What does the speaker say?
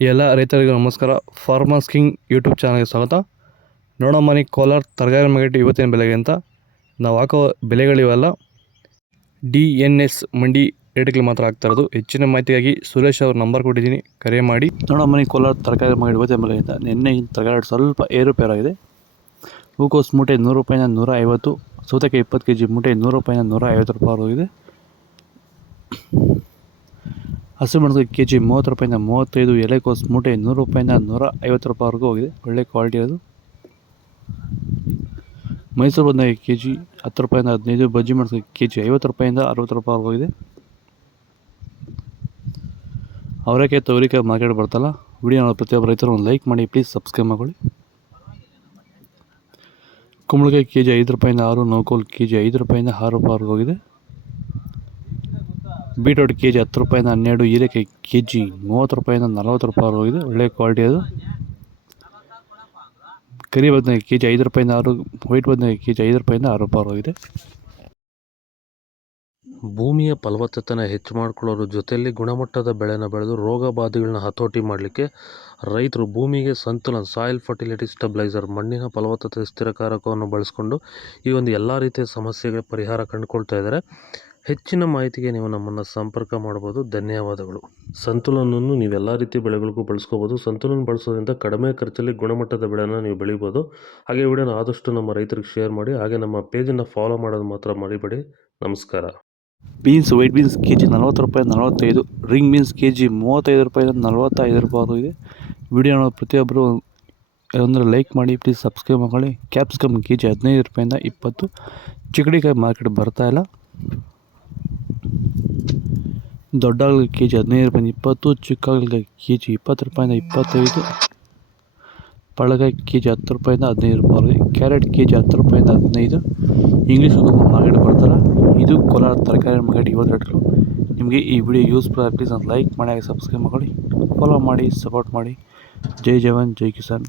ಎಲ್ಲ ರೈತರಿಗೂ ನಮಸ್ಕಾರ. ಫಾರ್ಮರ್ಸ್ ಕಿಂಗ್ ಯೂಟ್ಯೂಬ್ ಚಾನಲ್ಗೆ ಸ್ವಾಗತ. ನೋಡಮ್ಮನಿ ಕೋಲಾರ ತರಕಾರಿ ಮಾರ್ಕೆಟ್ ಇವತ್ತಿನ ಬೆಲೆಗೆ ಅಂತ ನಾವು ಹಾಕೋ ಬೆಲೆಗಳಿವೆಲ್ಲ DNS ಮಂಡಿ ರೇಟ್ಗಳು ಮಾತ್ರ ಆಗ್ತಾ ಇರೋದು. ಹೆಚ್ಚಿನ ಮಾಹಿತಿಗಾಗಿ ಸುರೇಶ್ ಅವ್ರ ನಂಬರ್ ಕೊಟ್ಟಿದ್ದೀನಿ, ಕರೆ ಮಾಡಿ. ನೋಡಮ್ಮನಿ ಕೋಲಾರ ತರಕಾರಿ ಮಾರ್ಕೆಟ್ ಇವತ್ತಿನ ಬೆಲೆಗೆ ಅಂತ ನಿನ್ನೆ ತರಕಾರಿ ಸ್ವಲ್ಪ ಏರುಪೇರಾಗಿದೆ. ಹೂಕೋಸು ಮೂಟೆ 100 ರೂಪಾಯಿಂದ 150, ಸೌತೆಕಾಯಿ 20 kg ಮೂಟೆ 100 ರೂಪಾಯಿಂದ 150 ರೂಪಾಯಿ ಹೋಗಿದೆ. ಹಸಿಮೆಣಸಿನಕಾಯಿ ಕೆಜಿ 30 ರೂಪಾಯಿಂದ 35, ಎಲೆಕೋಸು ಮೂಟೆ 100 ರೂಪಾಯಿಂದ 150 ರೂಪಾಯಿವರೆಗೂ ಹೋಗಿದೆ. ಒಳ್ಳೆ ಕ್ವಾಲಿಟಿ ಅದು. ಮೈಸೂರು ಬದನೆಕಾಯಿ ಕೆಜಿ 10 ರೂಪಾಯಿಂದ 15, ಬಜ್ಜಿ ಮೆಣಸಿನಕಾಯಿ ಕೆಜಿ 50 ರೂಪಾಯಿಂದ 60 ರೂಪಾಯಿವರೆಗೂ ಹೋಗಿದೆ. ಅವರೆಕಾಯಿ ತೊಗರಿಕಾಯಿ ಮಾರ್ಕೆಟ್ ಬರ್ತಲ್ಲ, ವಿಡಿಯೋ ನೋಡೋ ಪ್ರತಿಯೊಬ್ಬರು ರೈತರು ಒಂದು ಲೈಕ್ ಮಾಡಿ, ಪ್ಲೀಸ್ ಸಬ್ಸ್ಕ್ರೈಬ್ ಮಾಡ್ಕೊಳ್ಳಿ. ಕುಂಬಳಕಾಯಿ ಕೆಜಿ 5 ರೂಪಾಯಿಂದ 6, ನೌಕೋಲ್ ಕೆಜಿ 5 ರೂಪಾಯಿಂದ 6 ರೂಪಾಯಿವರೆಗೂ ಹೋಗಿದೆ. ಬೀಟ್ರೋಟ್ ಕೆಜಿ 10 ರೂಪಾಯಿಂದ 12, ಹೀರೆಕಾಯಿ ಕೆಜಿ 30 ರೂಪಾಯಿಂದ 40 ರೂಪಾಯಿವರೆಗೂ ಹೋಗಿದೆ. ಒಳ್ಳೆ ಕ್ವಾಲಿಟಿ ಅದು. ಕರಿ ಬದನೆಕಾಯಿ ಕೆಜಿ 5 ರೂಪಾಯಿಂದ 6, ವೈಟ್ ಬದನೆಕಾಯಿ ಕೆಜಿ 5 ರೂಪಾಯಿಂದ 6 ರೂಪಾಯಿವರೆಗೂ ಹೋಗಿದೆ. ಭೂಮಿಯ ಫಲವತ್ತತೆನ ಹೆಚ್ಚು ಮಾಡಿಕೊಳ್ಳೋದ್ರ ಜೊತೆಯಲ್ಲಿ ಗುಣಮಟ್ಟದ ಬೆಳೆನ ಬೆಳೆದು ರೋಗ ಬಾಧೆಗಳನ್ನ ಹತೋಟಿ ಮಾಡಲಿಕ್ಕೆ ರೈತರು ಭೂಮಿಗೆ ಸಂತುಲನ ಸಾಯಿಲ್ ಫರ್ಟಿಲಿಟಿ ಸ್ಟೆಬಿಲೈಸರ್ ಮಣ್ಣಿನ ಫಲವತ್ತತೆ ಸ್ಥಿರಕಾರಕವನ್ನು ಬಳಸ್ಕೊಂಡು ಈ ಒಂದು ಎಲ್ಲ ರೀತಿಯ ಸಮಸ್ಯೆಗಳ ಪರಿಹಾರ ಕಂಡುಕೊಳ್ತಾ ಇದ್ದಾರೆ. ಹೆಚ್ಚಿನ ಮಾಹಿತಿಗೆ ನೀವು ನಮ್ಮನ್ನು ಸಂಪರ್ಕ ಮಾಡ್ಬೋದು. ಧನ್ಯವಾದಗಳು. ಸಂತುಲನವನ್ನು ನೀವೆಲ್ಲ ರೀತಿಯ ಬೆಳೆಗಳಿಗೂ ಬಳಸ್ಕೋಬೋದು. ಸಂತುಲನ ಬಳಸೋದ್ರಿಂದ ಕಡಿಮೆ ಖರ್ಚಲ್ಲಿ ಗುಣಮಟ್ಟದ ಬೆಳೆನ ನೀವು ಬೆಳಿಬೋದು. ಹಾಗೆ ವಿಡಿಯೋನ ಆದಷ್ಟು ನಮ್ಮ ರೈತರಿಗೆ ಶೇರ್ ಮಾಡಿ. ಹಾಗೆ ನಮ್ಮ ಪೇಜನ್ನು ಫಾಲೋ ಮಾಡೋದು ಮಾತ್ರ ಮರಿಬೇಡಿ. ನಮಸ್ಕಾರ. ಬೀನ್ಸ್, ವೈಟ್ ಬೀನ್ಸ್ ಕೆಜಿ 40 ರೂಪಾಯಿ 45, ರಿಂಗ್ ಬೀನ್ಸ್ ಕೆಜಿ 35 ರೂಪಾಯಿಂದ 45 ರೂಪಾಯಿವರೆಗೂ ಇದೆ. ವಿಡಿಯೋ ನೋಡೋ ಪ್ರತಿಯೊಬ್ಬರು ಅಂದರೆ ಲೈಕ್ ಮಾಡಿ, ಪ್ಲೀಸ್ ಸಬ್ಸ್ಕ್ರೈಬ್ ಮಾಡ್ಕೊಳ್ಳಿ. ಕ್ಯಾಪ್ಸಿಕಮ್ ಕೆಜಿ 15 ರೂಪಾಯಿಂದ 20, ಚಿಕ್ಕಡಿಕಾಯಿ ಮಾರ್ಕೆಟ್ ಬರ್ತಾ ಇಲ್ಲ. ದೊಡ್ಡ ಹಾಗಲಕಾಯಿ ಕೆಜಿ 15 ರೂಪಾಯಿಂದ 20, ಚಿಕ್ಕ ಹಾಗಲಕಾಯಿ ಕೆಜಿ 20 ರೂಪಾಯಿಂದ 25, ಪಳ್ಳಕಾಯಿ ಕೆಜಿ 10 ರೂಪಾಯಿಂದ 15 ರೂಪಾಯಿವರೆಗೆ. ಕ್ಯಾರೆಟ್ ಕೆಜಿ 10 ರೂಪಾಯಿಂದ 15. ಇಂಗ್ಲೀಷ್ ಮಾರ್ಕೆಟ್ ಬರ್ತಾರೆ. ಇದು ಕೋಲಾರ ತರಕಾರಿ ಮಾರ್ಕೆಟ್ ಇವತ್ತು ರೇಟ್ಗಳು. ನಿಮಗೆ ಈ ವಿಡಿಯೋ ಯೂಸ್ಫುಲ್ ಆಗಿ ಪ್ಲೀಸ್ ಲೈಕ್ ಮಾಡಿ, ಹಾಗೆ ಸಬ್ಸ್ಕ್ರೈಬ್ ಮಾಡ್ಕೊಳ್ಳಿ, ಫಾಲೋ ಮಾಡಿ, ಸಪೋರ್ಟ್ ಮಾಡಿ. ಜೈ ಜವಾನ್ ಜೈ ಕಿಸಾನ್.